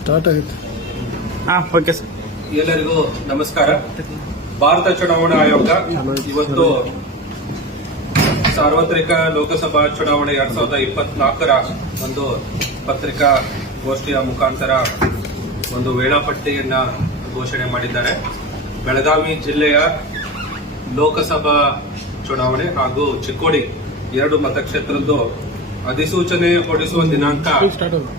Start ಆಗುತ್ತೆ. Okay sir. ಎಲ್ಲರಿಗೂ ನಮಸ್ಕಾರ. ಭಾರತ ಚುನಾವಣಾ ಆಯೋಗ ಇವತ್ತು ಸಾರ್ವತ್ರಿಕ ಲೋಕಸಭಾ ಚುನಾವಣೆ 2024ರ ಒಂದು ಪತ್ರಿಕಾಗೋಷ್ಠಿಯ ಮುಖಾಂತರ ಒಂದು ವೇಳಾಪಟ್ಟಿಯನ್ನ ಘೋಷಣೆ ಮಾಡಿದ್ದಾರೆ. ಬೆಳಗಾವಿ ಜಿಲ್ಲೆಯ ಲೋಕಸಭಾ ಚುನಾವಣೆ ಹಾಗೂ ಚಿಕ್ಕೋಡಿ 2 ಮತಕ್ಷೇತ್ರದ್ದು ಅಧಿಸೂಚನೆ ಹೊರಡಿಸುವ ದಿನಾಂಕ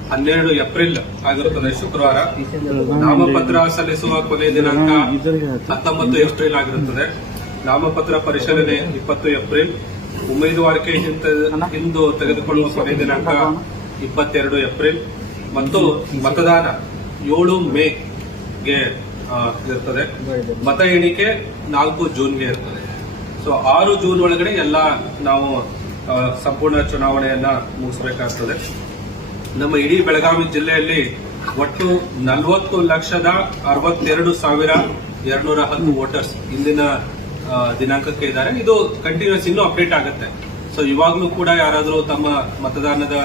12 ಏಪ್ರಿಲ್ ಆಗಿರುತ್ತದೆ, ಶುಕ್ರವಾರ. ನಾಮಪತ್ರ ಸಲ್ಲಿಸುವ ಕೊನೆಯ ದಿನಾಂಕ 19 ಏಪ್ರಿಲ್ ಆಗಿರುತ್ತದೆ. ನಾಮಪತ್ರ ಪರಿಶೀಲನೆ 20 ಏಪ್ರಿಲ್. ಉಮೇದುವಾರಿಕೆ ಇಂದು ತೆಗೆದುಕೊಳ್ಳುವ ಕೊನೆಯ ದಿನಾಂಕ 22 ಏಪ್ರಿಲ್ ಮತ್ತು ಮತದಾನ 7 ಮೇಗೆ ಇರುತ್ತದೆ. ಮತ ಎಣಿಕೆ 4 ಜೂನ್ಗೆ ಇರುತ್ತದೆ. ಸೊ 6 ಜೂನ್ ಒಳಗಡೆ ಎಲ್ಲ ನಾವು ಸಂಪೂರ್ಣ ಚುನಾವಣೆಯನ್ನ ಮುಗಿಸಬೇಕಾಗ್ತದೆ. ನಮ್ಮ ಇಡೀ ಬೆಳಗಾವಿ ಜಿಲ್ಲೆಯಲ್ಲಿ ಒಟ್ಟು 40,62,210 ವೋಟರ್ಸ್ ಇಂದಿನ ದಿನಾಂಕಕ್ಕೆ ಇದ್ದಾರೆ. ಇದು ಕಂಟಿನ್ಯೂಸ್ ಇನ್ನೂ ಅಪ್ಡೇಟ್ ಆಗುತ್ತೆ. ಸೊ ಇವಾಗಲೂ ಕೂಡ ಯಾರಾದರೂ ತಮ್ಮ ಮತದಾನದ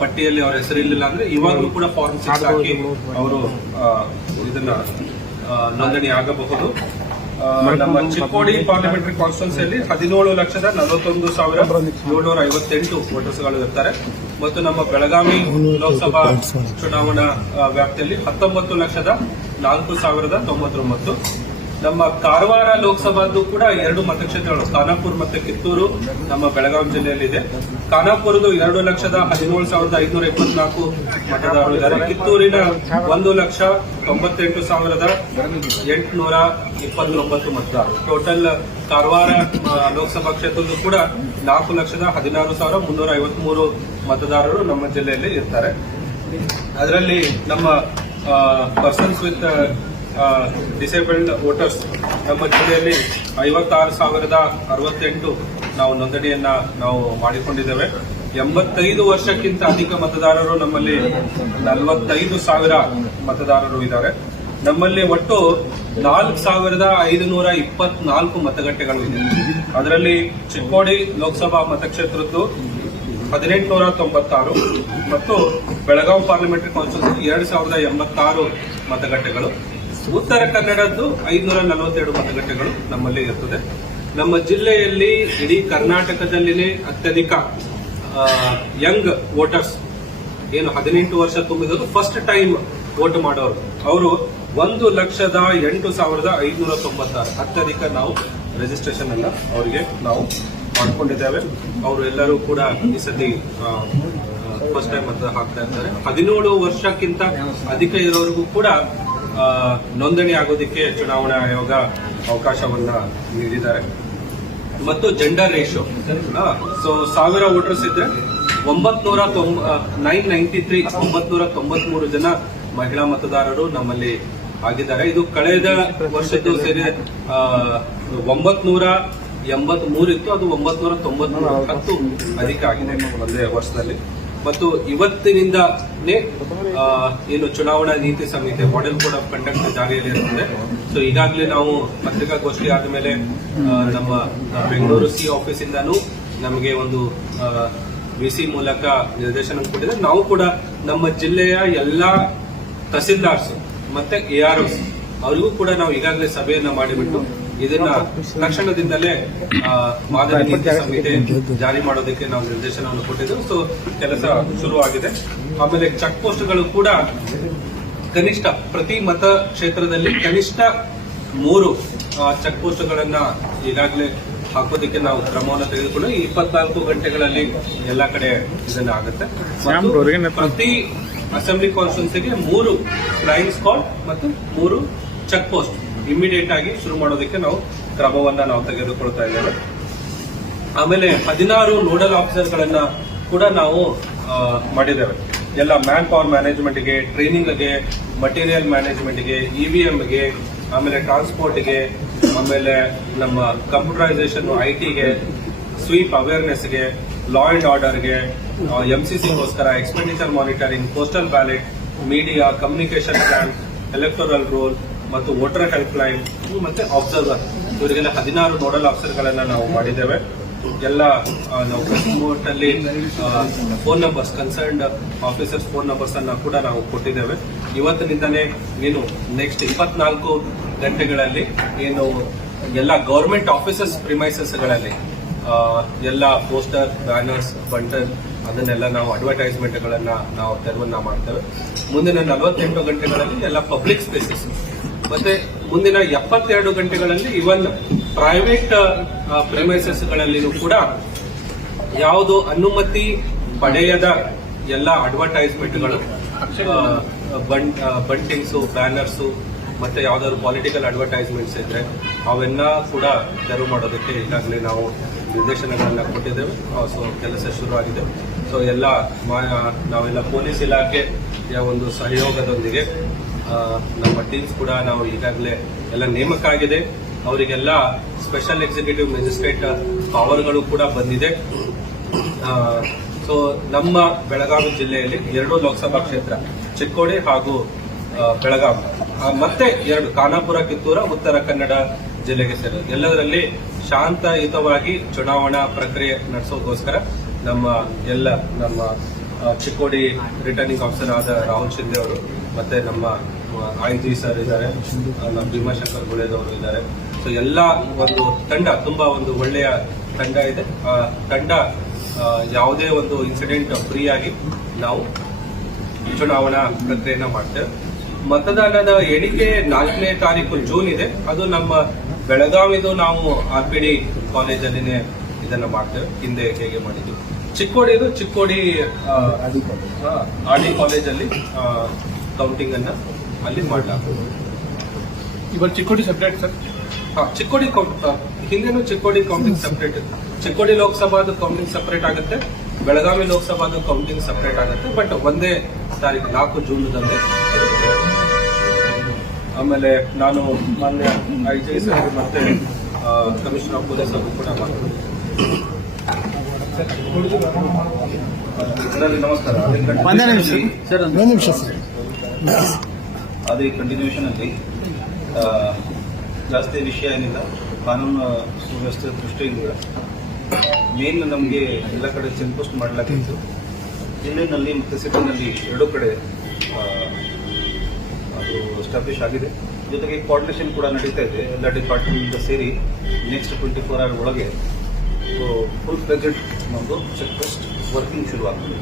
ಪಟ್ಟಿಯಲ್ಲಿ ಅವರ ಹೆಸರಿಲ್ಲ ಅಂದ್ರೆ ಇವಾಗಲೂ ಕೂಡ ಫಾರ್ಮ್ 6 ಹಾಕಿ ಅವರು ಇದನ್ನ ನೋಂದಣಿ ಆಗಬಹುದು. ನಮ್ಮ ಚಿಕ್ಕೋಡಿ ಪಾರ್ಲಿಮೆಂಟರಿ ಕಾನ್ಸ್ಟಿಟ್ಯೂನ್ಸಿಯಲ್ಲಿ 17,41,758 ವೋಟರ್ಸ್ಗಳು ಇರ್ತಾರೆ ಮತ್ತು ನಮ್ಮ ಬೆಳಗಾವಿ ಲೋಕಸಭಾ ಚುನಾವಣಾ ವ್ಯಾಪ್ತಿಯಲ್ಲಿ 19,04,099. ನಮ್ಮ ಕಾರವಾರ ಲೋಕಸಭಾದ್ದು ಕೂಡ 2 ಮತಕ್ಷೇತ್ರಗಳು, ಖಾನಾಪುರ ಮತ್ತು ಕಿತ್ತೂರು, ನಮ್ಮ ಬೆಳಗಾವಿ ಜಿಲ್ಲೆಯಲ್ಲಿದೆ. ಖಾನಾಪುರದು 2,17,524 ಮತದಾರರು ಇದ್ದಾರೆ. ಕಿತ್ತೂರಿನ 1,98,829 ಮತದಾರರು. ಟೋಟಲ್ ಕಾರವಾರ ಲೋಕಸಭಾ ಕ್ಷೇತ್ರದ್ದು ಕೂಡ 4,16,353 ಮತದಾರರು ನಮ್ಮ ಜಿಲ್ಲೆಯಲ್ಲಿ ಇರ್ತಾರೆ. ಅದರಲ್ಲಿ ನಮ್ಮ ಪರ್ಸನ್ಸ್ ವಿತ್ ಡಿಸೇಬಲ್ಡ್ ವೋಟರ್ಸ್ ನಮ್ಮ ಜಿಲ್ಲೆಯಲ್ಲಿ 56,068 ನಾವು ನೋಂದಣಿಯನ್ನ ನಾವು ಮಾಡಿಕೊಂಡಿದ್ದೇವೆ. 85 ವರ್ಷಕ್ಕಿಂತ ಅಧಿಕ ಮತದಾರರು ನಮ್ಮಲ್ಲಿ 45,000 ಮತದಾರರು ಇದ್ದಾರೆ. ನಮ್ಮಲ್ಲಿ ಒಟ್ಟು 4,524 ಮತಗಟ್ಟೆಗಳು ಇದೆ. ಅದರಲ್ಲಿ ಚಿಕ್ಕೋಡಿ ಲೋಕಸಭಾ ಮತಕ್ಷೇತ್ರದ್ದು 1,896 ಮತ್ತು ಬೆಳಗಾವಿ ಪಾರ್ಲಿಮೆಂಟರಿ ಕಾನ್ಸ್ಟಿಟ್ಯೂನ್ಸಿ 2,086 ಮತಗಟ್ಟೆಗಳು. ಉತ್ತರ ಕನ್ನಡದ್ದು 542 ಮತಗಟ್ಟೆಗಳು ನಮ್ಮಲ್ಲಿ ಇರುತ್ತದೆ. ನಮ್ಮ ಜಿಲ್ಲೆಯಲ್ಲಿ ಇಡೀ ಕರ್ನಾಟಕದಲ್ಲಿನೇ ಅತ್ಯಧಿಕ ಯಂಗ್ ವೋಟರ್ಸ್ ಏನು 18 ವರ್ಷ ತುಂಬಿದವರು ಫಸ್ಟ್ ಟೈಮ್ ವೋಟ್ ಮಾಡೋರು ಅವರು 1,08,596 ಅತ್ಯಧಿಕ ನಾವು ರಿಜಿಸ್ಟ್ರೇಷನ್ ಅನ್ನ ಅವರಿಗೆ ನಾವು ಮಾಡಿಕೊಂಡಿದ್ದೇವೆ. ಅವರು ಎಲ್ಲರೂ ಕೂಡ ಈ ಸತಿ ಫಸ್ಟ್ ಟೈಮ್ ಮತ ಹಾಕ್ತಾ ಇರ್ತಾರೆ. 17 ವರ್ಷಕ್ಕಿಂತ ಅಧಿಕ ಇರೋರಿಗೂ ಕೂಡ ನೋಂದಣಿ ಆಗೋದಕ್ಕೆ ಚುನಾವಣಾ ಆಯೋಗ ಅವಕಾಶವನ್ನ ನೀಡಿದ್ದಾರೆ. ಮತ್ತು ಜೆಂಡರ್ ರೇಷಿಯೋ, ಸೊ 1000 ವೋಟರ್ಸ್ ಇದ್ರೆ 993 ಜನ ಮಹಿಳಾ ಮತದಾರರು ನಮ್ಮಲ್ಲಿ ಆಗಿದ್ದಾರೆ. ಇದು ಕಳೆದ ವರ್ಷದ್ದು ಸೇರಿ 983 ಇತ್ತು, ಅದು 993 ಅಧಿಕ ಆಗಿದೆ ಒಂದೇ ವರ್ಷದಲ್ಲಿ. ಮತ್ತು ಇವತ್ತಿನಿಂದನೇ ಏನು ಚುನಾವಣಾ ನೀತಿ ಸಂಹಿತೆ ಮಾಡೆಲ್ ಕೋಡ್ ಆಫ್ ಕಂಡಕ್ಟ್ ಜಾರಿಯಲ್ಲಿ ಇರುತ್ತದೆ. ಸೊ ಈಗಾಗಲೇ ನಾವು ಪತ್ರಿಕಾಗೋಷ್ಠಿ ಆದ ಮೇಲೆ ನಮ್ಮ ಬೆಂಗಳೂರು ಸಿ ಆಫೀಸ್ ಇಂದಾನು ನಮಗೆ ಒಂದು ವಿಸಿ ಮೂಲಕ ನಿರ್ದೇಶನ ಕೊಟ್ಟಿದೆ. ನಾವು ಕೂಡ ನಮ್ಮ ಜಿಲ್ಲೆಯ ಎಲ್ಲಾ ತಹಸೀಲ್ದಾರ್ಸ್ ಮತ್ತೆ AROs ಅವರಿಗೂ ಕೂಡ ನಾವು ಈಗಾಗಲೇ ಸಭೆಯನ್ನ ಮಾಡಿಬಿಟ್ಟು ಇದನ್ನ ತಕ್ಷಣದಿಂದಲೇ ಮಾದರಿ ನೀತಿ ಸಂಹಿತೆ ಜಾರಿ ಮಾಡೋದಕ್ಕೆ ನಾವು ನಿರ್ದೇಶನವನ್ನು ಕೊಟ್ಟಿದ್ದೆವು. ಸೊ ಕೆಲಸ ಶುರುವಾಗಿದೆ. ಆಮೇಲೆ ಚೆಕ್ ಪೋಸ್ಟ್ಗಳು ಕೂಡ ಕನಿಷ್ಠ ಪ್ರತಿ ಮತ ಕ್ಷೇತ್ರದಲ್ಲಿ ಕನಿಷ್ಠ 3 ಚೆಕ್ ಪೋಸ್ಟ್ಗಳನ್ನ ಈಗಾಗಲೇ ಹಾಕೋದಕ್ಕೆ ನಾವು ಕ್ರಮವನ್ನು ತೆಗೆದುಕೊಂಡು 24 ಗಂಟೆಗಳಲ್ಲಿ ಎಲ್ಲ ಕಡೆ ಇದನ್ನ ಆಗುತ್ತೆ. ಪ್ರತಿ ಅಸೆಂಬ್ಲಿ ಕಾನ್ಸ್ಟಿಟ್ಯೂನ್ಸಿಗೆ 3 ಫ್ಲೈಯಿಂಗ್ ಸ್ಕ್ವಾಡ್ ಮತ್ತು 3 ಚೆಕ್ ಪೋಸ್ಟ್ ಇಮಿಡಿಯೇಟ್ ಆಗಿ ಶುರು ಮಾಡೋದಕ್ಕೆ ನಾವು ಕ್ರಮವನ್ನ ನಾವು ತೆಗೆದುಕೊಳ್ತಾ ಇದ್ದೇವೆ. ಆಮೇಲೆ 16 ನೋಡಲ್ ಆಫೀಸರ್ಗಳನ್ನ ಕೂಡ ನಾವು ಮಾಡಿದ್ದೇವೆ. ಎಲ್ಲ ಮ್ಯಾನ್ ಪವರ್ ಮ್ಯಾನೇಜ್ಮೆಂಟ್ಗೆ, ಟ್ರೈನಿಂಗ್ಗೆ, ಮಟೀರಿಯಲ್ ಮ್ಯಾನೇಜ್ಮೆಂಟ್ಗೆ, EVMಗೆ, ಆಮೇಲೆ ಟ್ರಾನ್ಸ್ಪೋರ್ಟ್ಗೆ, ಆಮೇಲೆ ನಮ್ಮ ಕಂಪ್ಯೂಟರೈಸೇಷನ್ ITಗೆ, ಸ್ವೀಪ್ ಅವೇರ್ನೆಸ್ಗೆ, ಲಾ ಅಂಡ್ ಆರ್ಡರ್ಗೆ, MCCಗೋಸ್ಕರ expenditure monitoring, postal ballot, media, communication plan, electoral roll ಮತ್ತು ವೋಟರ್ ಹೆಲ್ಪ್ ಲೈನ್ ಮತ್ತೆ ಅಬ್ಸರ್ವರ್ ಇವರಿಗೆಲ್ಲ 16 ನೋಡಲ್ ಆಫೀಸರ್ಗಳನ್ನ ನಾವು ಮಾಡಿದ್ದೇವೆ. ಎಲ್ಲ ನಾವು ಪ್ರೆಸ್ ನೋಟ್ ಅಲ್ಲಿ phone numbers concerned officers phone numbers ಅನ್ನ ಕೂಡ ನಾವು ಕೊಟ್ಟಿದ್ದೇವೆ. ಇವತ್ತಿನಿಂದನೇ ಏನು ನೆಕ್ಸ್ಟ್ 24 ಗಂಟೆಗಳಲ್ಲಿ ಏನು ಎಲ್ಲ ಗವರ್ಮೆಂಟ್ ಆಫೀಸಸ್ ಪ್ರಿಮೈಸಸ್ಗಳಲ್ಲಿ ಎಲ್ಲ ಪೋಸ್ಟರ್, ಬ್ಯಾನರ್ಸ್, ಬಂಟನ್ ಅದನ್ನೆಲ್ಲ ನಾವು ಅಡ್ವರ್ಟೈಸ್ಮೆಂಟ್ ಗಳನ್ನ ನಾವು ತೆರವನ್ನ ಮಾಡ್ತೇವೆ. ಮುಂದಿನ 48 ಗಂಟೆಗಳಲ್ಲಿ ಎಲ್ಲ ಪಬ್ಲಿಕ್ ಸ್ಪೇಸಸ್ ಮತ್ತೆ ಮುಂದಿನ 72 ಗಂಟೆಗಳಲ್ಲಿ ಇವನ್ ಪ್ರೈವೇಟ್ ಪ್ರಿಮೈಸಸ್ ಗಳಲ್ಲಿಯೂ ಕೂಡ ಯಾವುದು ಅನುಮತಿ ಪಡೆಯದ ಎಲ್ಲ ಅಡ್ವರ್ಟೈಸ್ಮೆಂಟ್ಗಳು, ಬಂಟಿಂಗ್ಸು, ಬ್ಯಾನರ್ಸು ಮತ್ತೆ ಯಾವ್ದಾದ್ರು ಪೊಲಿಟಿಕಲ್ ಅಡ್ವರ್ಟೈಸ್ಮೆಂಟ್ಸ್ ಇದ್ರೆ ಅವೆಲ್ಲ ಕೂಡ ತೆರವು ಮಾಡೋದಕ್ಕೆ ಈಗಾಗಲೇ ನಾವು ನಿರ್ದೇಶನಗಳನ್ನ ಕೊಟ್ಟಿದ್ದೇವೆ. ಸೊ ಕೆಲಸ ಶುರು ಆಗಿದೆ. ಸೊ ಎಲ್ಲ ನಾವೆಲ್ಲ ಪೊಲೀಸ್ ಇಲಾಖೆಯ ಒಂದು ಸಹಯೋಗದೊಂದಿಗೆ ನಮ್ಮ ಟೀಮ್ಸ್ ಕೂಡ ನಾವು ಈಗಾಗಲೇ ಎಲ್ಲ ನೇಮಕ ಆಗಿದೆ. ಅವರಿಗೆಲ್ಲ ಸ್ಪೆಷಲ್ ಎಕ್ಸಿಕ್ಯೂಟಿವ್ ಮ್ಯಾಜಿಸ್ಟ್ರೇಟ್ ಪವರ್ಗಳು ಕೂಡ ಬಂದಿದೆ. ಸೊ ನಮ್ಮ ಬೆಳಗಾವಿ ಜಿಲ್ಲೆಯಲ್ಲಿ 2 ಲೋಕಸಭಾ ಕ್ಷೇತ್ರ, ಚಿಕ್ಕೋಡಿ ಹಾಗೂ ಬೆಳಗಾವಿ, ಮತ್ತೆ 2 ಖಾನಾಪುರ, ಕಿತ್ತೂರ, ಉತ್ತರ ಕನ್ನಡ ಜಿಲ್ಲೆಗೆ ಸೇರಿದೆ. ಎಲ್ಲದರಲ್ಲಿ ಶಾಂತಯುತವಾಗಿ ಚುನಾವಣಾ ಪ್ರಕ್ರಿಯೆ ನಡೆಸೋದಕ್ಕೋಸ್ಕರ ನಮ್ಮ ಚಿಕ್ಕೋಡಿ ರಿಟರ್ನಿಂಗ್ ಆಫೀಸರ್ ಆದ ರಾಹುಲ್ ಶಿಂದೆ ಅವರು ಮತ್ತೆ ನಮ್ಮ IG ಸರ್ ಇದ್ದಾರೆ, ನಮ್ಮ ಭೀಮಾಶಂಕರ್ ಗುಳೇದವರು ಇದ್ದಾರೆ. ಸೊ ಎಲ್ಲ ಒಂದು ತಂಡ ತುಂಬಾ ಒಂದು ಒಳ್ಳೆಯ ತಂಡ ಇದೆ. ತಂಡ ಯಾವುದೇ ಒಂದು ಇನ್ಸಿಡೆಂಟ್ ಫ್ರೀ ಆಗಿ ನಾವು ಚುನಾವಣಾ ಪ್ರಕ್ರಿಯೆನ ಮಾಡ್ತೇವೆ. ಮತದಾನದ ಎಣಿಕೆ 4ನೇ ತಾರೀಕು ಜೂನ್ ಇದೆ. ಅದು ನಮ್ಮ ಬೆಳಗಾವಿದು ನಾವು RPD ಕಾಲೇಜಲ್ಲಿನೇ ಇದನ್ನ ಮಾಡ್ತೇವೆ, ಹಿಂದೆ ಹೇಗೆ ಮಾಡಿದ್ವಿ. ಚಿಕ್ಕೋಡಿ RD ಕಾಲೇಜಲ್ಲಿ ಕೌಂಟಿಂಗ್ ಅನ್ನ ಅಲ್ಲಿ ಮಾಡಲಾಗುವುದು. ಇವಾಗ ಚಿಕ್ಕೋಡಿ ಸೆಪರೇಟ್ ಸರ್. ಚಿಕ್ಕೋಡಿ ಹಿಂದೆನೂ ಚಿಕ್ಕೋಡಿ ಕೌಂಟಿಂಗ್ ಸೆಪರೇಟ್. ಚಿಕ್ಕೋಡಿ ಲೋಕಸಭಾದ ಕೌಂಟಿಂಗ್ ಸೆಪರೇಟ್ ಆಗುತ್ತೆ, ಬೆಳಗಾವಿ ಲೋಕಸಭಾದ ಕೌಂಟಿಂಗ್ ಸೆಪರೇಟ್ ಆಗುತ್ತೆ. ಬಟ್ ಒಂದೇ ತಾರೀಕು 4 ಜೂನ್ದಂದೇ. ಆಮೇಲೆ ನಾನು ಮಾನ್ಯ IG ಸರ್ ಮತ್ತೆ ಕಮಿಷನರ್ ಆಫ್ ಪೊಲೀಸ್ ಅವರು ಕೂಡ ಮಾತಾಡ್ತೀನಿ. ನಮಸ್ಕಾರ. ಅದೇ ಕಂಟಿನ್ಯೂಷನ್ ಅಲ್ಲಿ ಜಾಸ್ತಿ ವಿಷಯ ಏನಿಲ್ಲ. ಕಾನೂನು ಸುವ್ಯವಸ್ಥೆ ದೃಷ್ಟಿಯಿಂದ ಮೇನ್ ನಮಗೆ ಎಲ್ಲ ಕಡೆ ಚೆಕ್ ಪೋಸ್ಟ್ ಮಾಡಲಾಗಿತ್ತು. ಜಿಲ್ಲೆನಲ್ಲಿ ಮತ್ತು ಸಿಟಿನಲ್ಲಿ 2 ಕಡೆ ಅದು ಎಸ್ಟಾಬ್ಲಿಷ್ ಆಗಿದೆ. ಜೊತೆಗೆ ಕೋಆರ್ಡಿನೇಷನ್ ಕೂಡ ನಡೀತಾ ಇದೆ ಎಲ್ಲ ಡಿಪಾರ್ಟ್ಮೆಂಟ್ ಸೇರಿ. ನೆಕ್ಸ್ಟ್ 24 hour ಒಳಗೆ ಫುಲ್ ಪ್ರೆಸೆಂಟ್ ನಮ್ಮದು ಚೆಕ್ ಪೋಸ್ಟ್ ವರ್ಕಿಂಗ್ ಶುರು ಆಗ್ತದೆ.